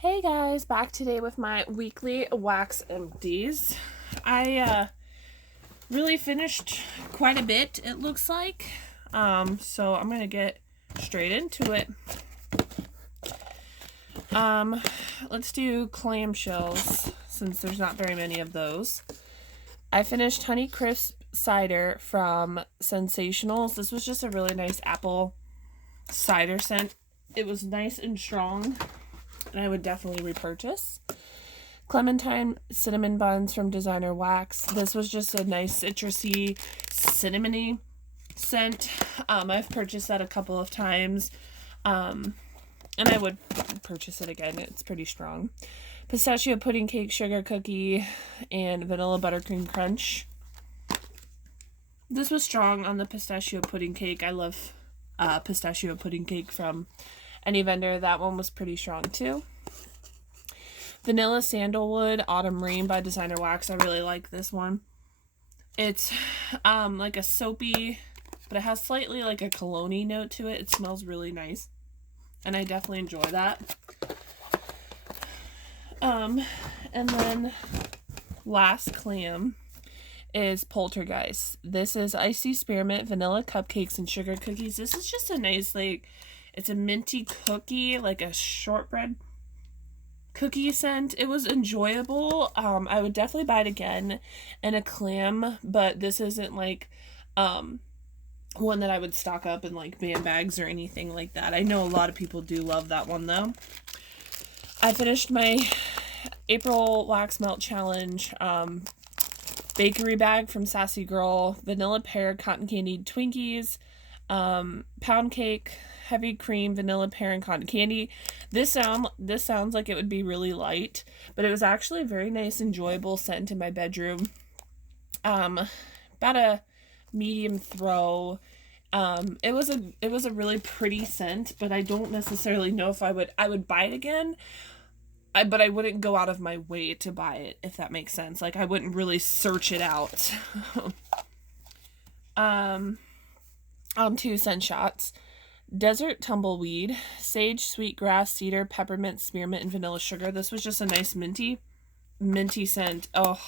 Hey guys, back today with my weekly wax empties. I really finished quite a bit, it looks like. So I'm gonna get straight into it. Let's do clamshells since there's not very many of those. I finished Honey Crisp cider from Sensationals. This was just a really nice apple cider scent. It was nice and strong, and I would definitely repurchase. Clementine cinnamon buns from Designer Wax. This was just a nice citrusy, cinnamony scent. I've purchased that a couple of times, and I would purchase it again. It's pretty strong. Pistachio pudding cake, sugar cookie, and vanilla buttercream crunch. This was strong on the pistachio pudding cake. I love pistachio pudding cake from any vendor. That one was pretty strong too. Vanilla Sandalwood Autumn Rain by Designer Wax. I really like this one. It's like a soapy, but it has slightly like a cologne-y note to it. It smells really nice, and I definitely enjoy that. And then last clam is Poltergeist. This is icy spearmint, vanilla cupcakes, and sugar cookies. This is just a nice, like, it's a minty cookie, like a shortbread cookie scent. It was enjoyable. I would definitely buy it again in a clam, but this isn't like one that I would stock up in like band bags or anything like that. I know a lot of people do love that one though. I finished my April Wax Melt Challenge bakery bag from Sassy Girl, vanilla pear cotton candy Twinkies, pound cake, heavy cream, vanilla pear, and cotton candy. This sounds like it would be really light, but it was actually a very nice, enjoyable scent in my bedroom. About a medium throw. It was a really pretty scent, but I don't necessarily know if I would buy it again. But I wouldn't go out of my way to buy it, if that makes sense. Like, I wouldn't really search it out. Two scent shots. Desert Tumbleweed, Sage, Sweetgrass, Cedar, Peppermint, Spearmint, and Vanilla Sugar. This was just a nice minty scent. Oh,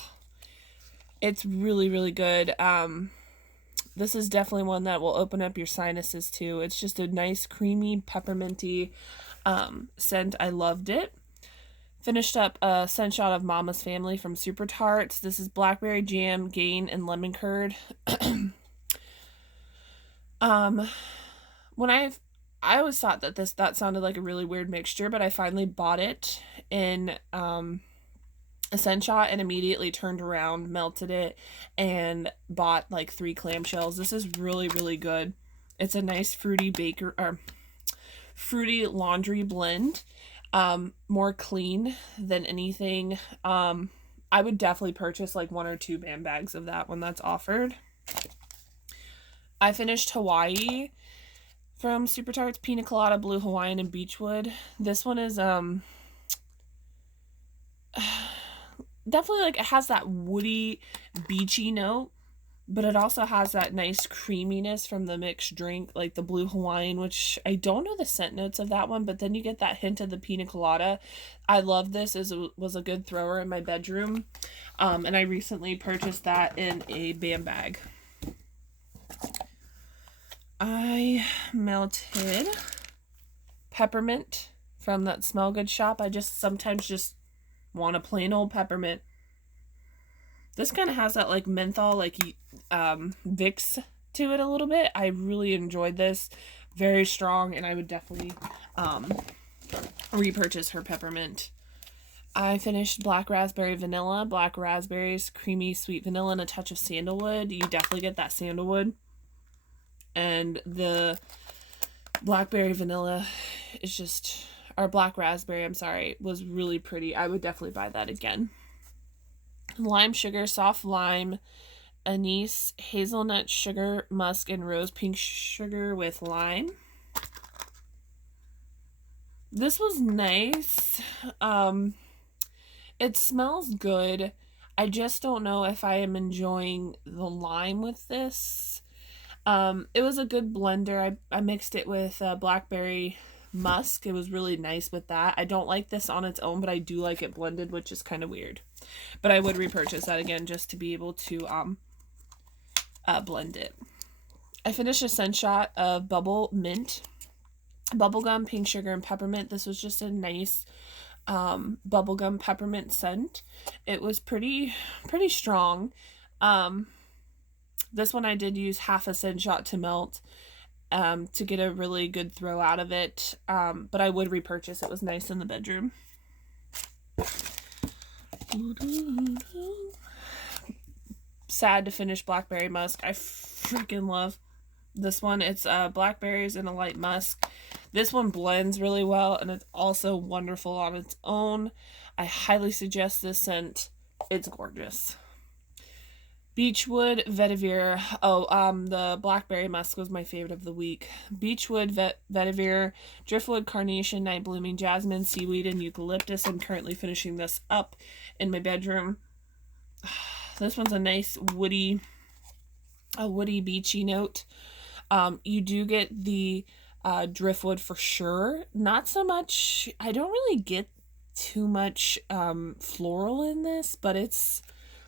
it's really, really good. This is definitely one that will open up your sinuses too. It's just a nice, creamy, pepperminty scent. I loved it. Finished up a scent shot of Mama's Family from Super Tarts. This is blackberry jam, gain, and lemon curd. When I always thought that sounded like a really weird mixture, but I finally bought it in a scent shot and immediately turned around, melted it, and bought like 3 clamshells. This is really, really good. It's a nice fruity fruity laundry blend. More clean than anything. I would definitely purchase like 1 or 2 band bags of that when that's offered. I finished Hawaii from Super Tarts, Pina Colada, Blue Hawaiian, and Beechwood. This one is definitely like, it has that woody, beachy note, but it also has that nice creaminess from the mixed drink, like the Blue Hawaiian, which I don't know the scent notes of that one, but then you get that hint of the Pina Colada. I love this. It was a good thrower in my bedroom, and I recently purchased that in a band bag. I melted peppermint from that Smell Good shop. I sometimes just want a plain old peppermint. This kind of has that like menthol, like Vicks to it a little bit. I really enjoyed this. Very strong, and I would definitely repurchase her peppermint. I finished black raspberry vanilla, black raspberries, creamy sweet vanilla, and a touch of sandalwood. You definitely get that sandalwood. And the blackberry vanilla is just, or black raspberry, I'm sorry, was really pretty. I would definitely buy that again. Lime sugar, soft lime, anise, hazelnut sugar, musk, and rose pink sugar with lime. This was nice. It smells good. I just don't know if I am enjoying the lime with this. It was a good blender. I mixed it with blackberry musk. It was really nice with that. I don't like this on its own, but I do like it blended, which is kind of weird. But I would repurchase that again just to be able to blend it. I finished a scent shot of bubble mint, bubblegum, pink sugar, and peppermint. This was just a nice bubblegum peppermint scent. It was pretty strong. This one I did use half a scent shot to melt to get a really good throw out of it. But I would repurchase. It was nice in the bedroom. Sad to finish blackberry musk. I freaking love this one. It's blackberries and a light musk. This one blends really well, and it's also wonderful on its own. I highly suggest this scent. It's gorgeous. Beechwood vetiver. The blackberry musk was my favorite of the week. Beechwood vetiver, driftwood, carnation, night blooming, jasmine, seaweed, and eucalyptus. I'm currently finishing this up in my bedroom. This one's a nice woody beachy note. You do get the driftwood for sure. Not so much. I don't really get too much floral in this, but it's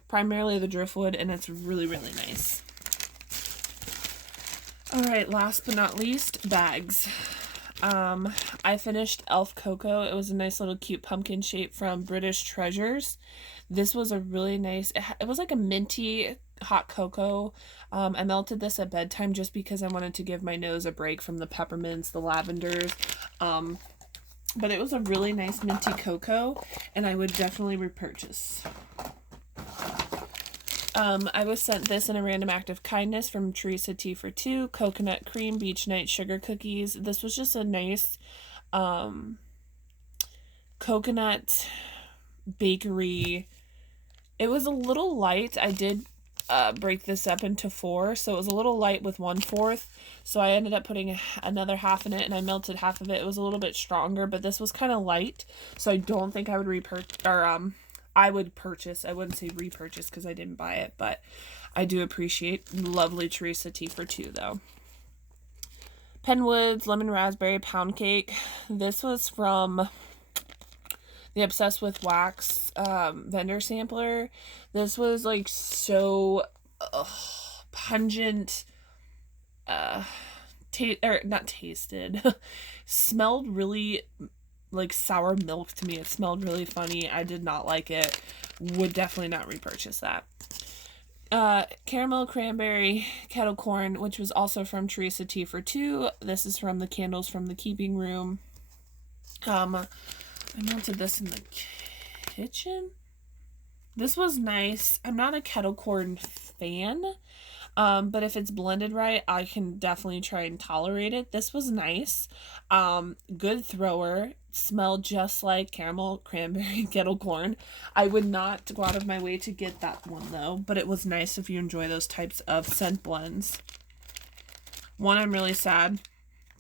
primarily the driftwood, and it's really nice. All right, last but not least, bags. I finished Elf Cocoa. It was a nice little cute pumpkin shape from British Treasures. This was a really nice, it was like a minty hot cocoa. I melted this at bedtime just because I wanted to give my nose a break from the peppermints, the lavenders. But it was a really nice minty cocoa, and I would definitely repurchase. I was sent this in a random act of kindness from Teresa Tea for Two, coconut cream, beach night sugar cookies. This was just a nice coconut bakery. It was a little light. I did break this up into 4, so it was a little light with 1/4. So I ended up putting another half in it, and I melted half of it. It was a little bit stronger, but this was kind of light, so I don't think I would I would purchase. I wouldn't say repurchase because I didn't buy it, but I do appreciate lovely Teresa Tea for Two, though. Penwoods Lemon Raspberry Pound Cake. This was from the Obsessed with Wax vendor sampler. This was like so pungent, not tasted, smelled really like sour milk to me. It smelled really funny. I did not like it. Would definitely not repurchase that. Caramel Cranberry Kettle Corn, which was also from Teresa Tea for Two. This is from the Candles from the Keeping Room. I mounted this in the kitchen. This was nice. I'm not a kettle corn fan, but if it's blended right, I can definitely try and tolerate it. This was nice. Good thrower. Smelled just like caramel cranberry kettle corn. I would not go out of my way to get that one though, but it was nice if you enjoy those types of scent blends. One I'm really sad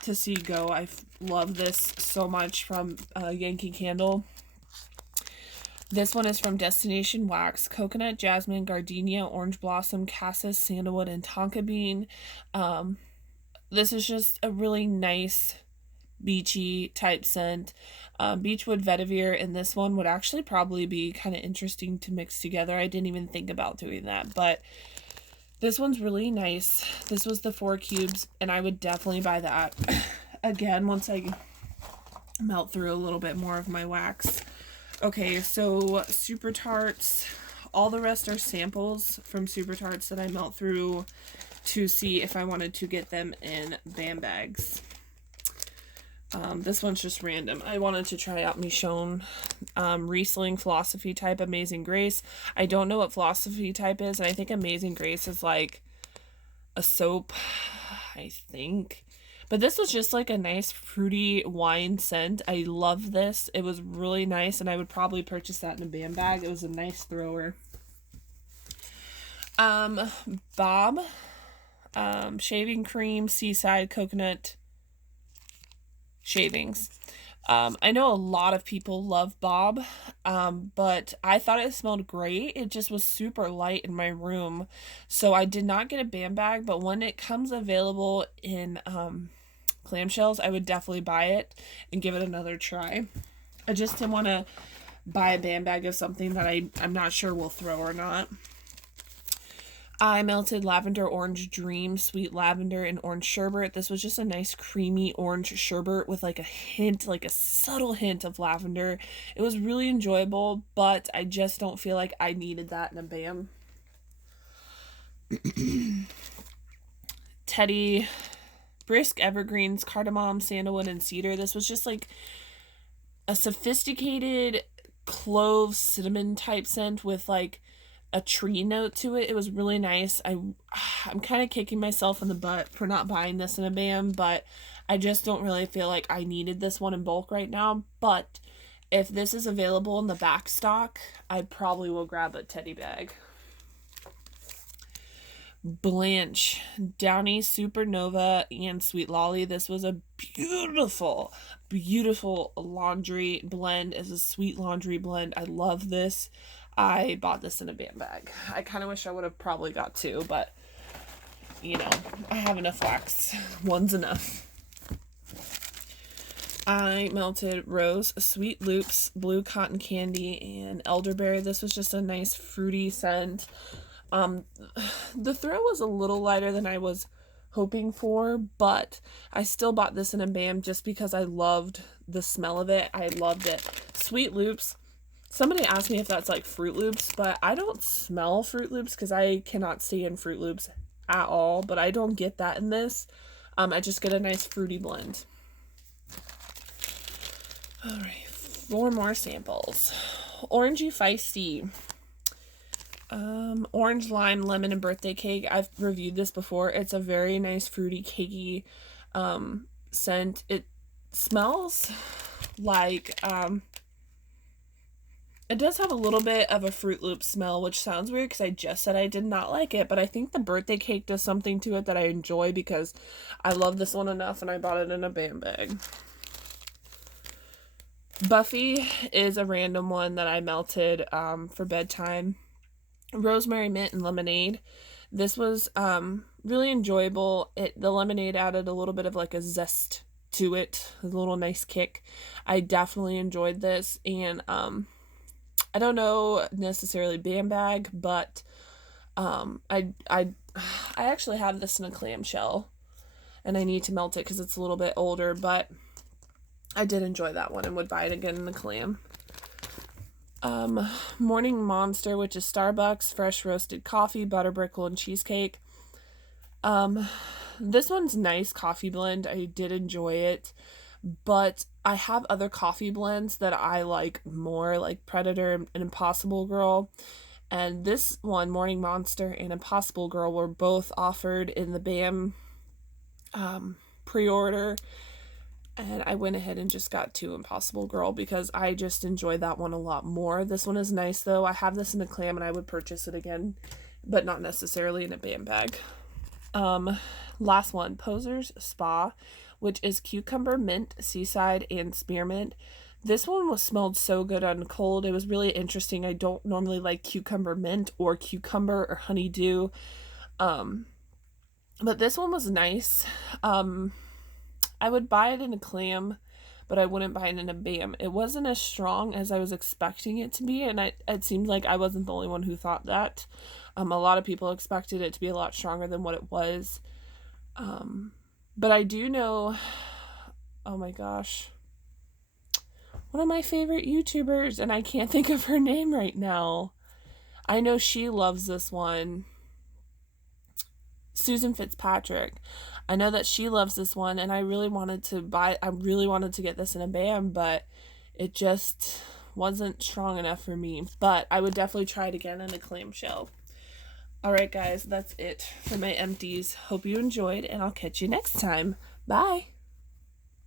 to see go. I love this so much from Yankee Candle. This one is from Destination Wax. Coconut, jasmine, gardenia, orange blossom, cassis, sandalwood, and tonka bean. This is just a really nice beachy type scent. Beechwood vetiver and this one would actually probably be kind of interesting to mix together. I didn't even think about doing that, but this one's really nice. This was the 4 cubes, and I would definitely buy that again once I melt through a little bit more of my wax. Okay, so Super Tarts. All the rest are samples from Super Tarts that I melt through to see if I wanted to get them in BAM bags. This one's just random. I wanted to try out Michonne Riesling Philosophy Type Amazing Grace. I don't know what Philosophy Type is, and I think Amazing Grace is like a soap, I think. But this was just like a nice fruity wine scent. I love this. It was really nice, and I would probably purchase that in a BAM bag. It was a nice thrower. Bob shaving cream, seaside coconut shavings. I know a lot of people love Bob, but I thought it smelled great. It just was super light in my room, so I did not get a BAM bag, but when it comes available in clamshells, I would definitely buy it and give it another try. I just didn't want to buy a band bag of something that I'm not sure will throw or not. I melted lavender orange dream, sweet lavender, and orange sherbet. This was just a nice creamy orange sherbet with like a hint, like a subtle hint of lavender. It was really enjoyable, but I just don't feel like I needed that in a BAM. Teddy, brisk evergreens, cardamom, sandalwood, and cedar. This was just like a sophisticated clove cinnamon type scent with like a tree note to it. It was really nice. I'm kind of kicking myself in the butt for not buying this in a BAM, but I just don't really feel like I needed this one in bulk right now. But if this is available in the back stock, I probably will grab a teddy bag. Blanche, Downy Supernova, and Sweet Lolly. This was a beautiful, beautiful laundry blend. It's a sweet laundry blend. I love this. I bought this in a BAM bag. I kind of wish I would have probably got two, but, you know, I have enough wax. One's enough. I melted Rose, Sweet Loops, Blue Cotton Candy, and Elderberry. This was just a nice fruity scent. The throw was a little lighter than I was hoping for, but I still bought this in a BAM just because I loved the smell of it. I loved it. Sweet Loops. Somebody asked me if that's like Fruit Loops, but I don't smell Fruit Loops because I cannot stand Fruit Loops at all, but I don't get that in this. I just get a nice fruity blend. All right, 4 more samples. Orangey Feisty. Orange, lime, lemon, and birthday cake. I've reviewed this before. It's a very nice fruity cakey scent. It smells like it does have a little bit of a Fruit Loop smell, which sounds weird because I just said I did not like it, but I think the birthday cake does something to it that I enjoy because I love this one enough and I bought it in a BAM bag. Buffy is a random one that I melted for bedtime. Rosemary, mint, and lemonade. This was really enjoyable. The lemonade added a little bit of like a zest to it, a little nice kick. I definitely enjoyed this, and I don't know necessarily BAM bag, but I actually have this in a clamshell, and I need to melt it because it's a little bit older, but I did enjoy that one and would buy it again in the clam. Morning Monster, which is Starbucks, fresh roasted coffee, butter brickle, and cheesecake. This one's nice coffee blend. I did enjoy it, but I have other coffee blends that I like more, like Predator and Impossible Girl. And this one, Morning Monster and Impossible Girl, were both offered in the BAM pre-order. And I went ahead and just got 2 Impossible Girl because I just enjoy that one a lot more. This one is nice though. I have this in a clam and I would purchase it again, but not necessarily in a BAM bag. Last one, Poser's Spa, which is cucumber, mint, seaside, and spearmint. This one smelled so good on cold. It was really interesting. I don't normally like cucumber mint or cucumber or honeydew. But this one was nice. I would buy it in a clam, but I wouldn't buy it in a BAM. It wasn't as strong as I was expecting it to be, and it seemed like I wasn't the only one who thought that. A lot of people expected it to be a lot stronger than what it was. But I do know, oh my gosh, one of my favorite YouTubers, and I can't think of her name right now. I know she loves this one. Susan Fitzpatrick. I know that she loves this one, and I really wanted to get this in a BAM, but it just wasn't strong enough for me. But I would definitely try it again in a clamshell. Alright guys, that's it for my empties. Hope you enjoyed, and I'll catch you next time. Bye!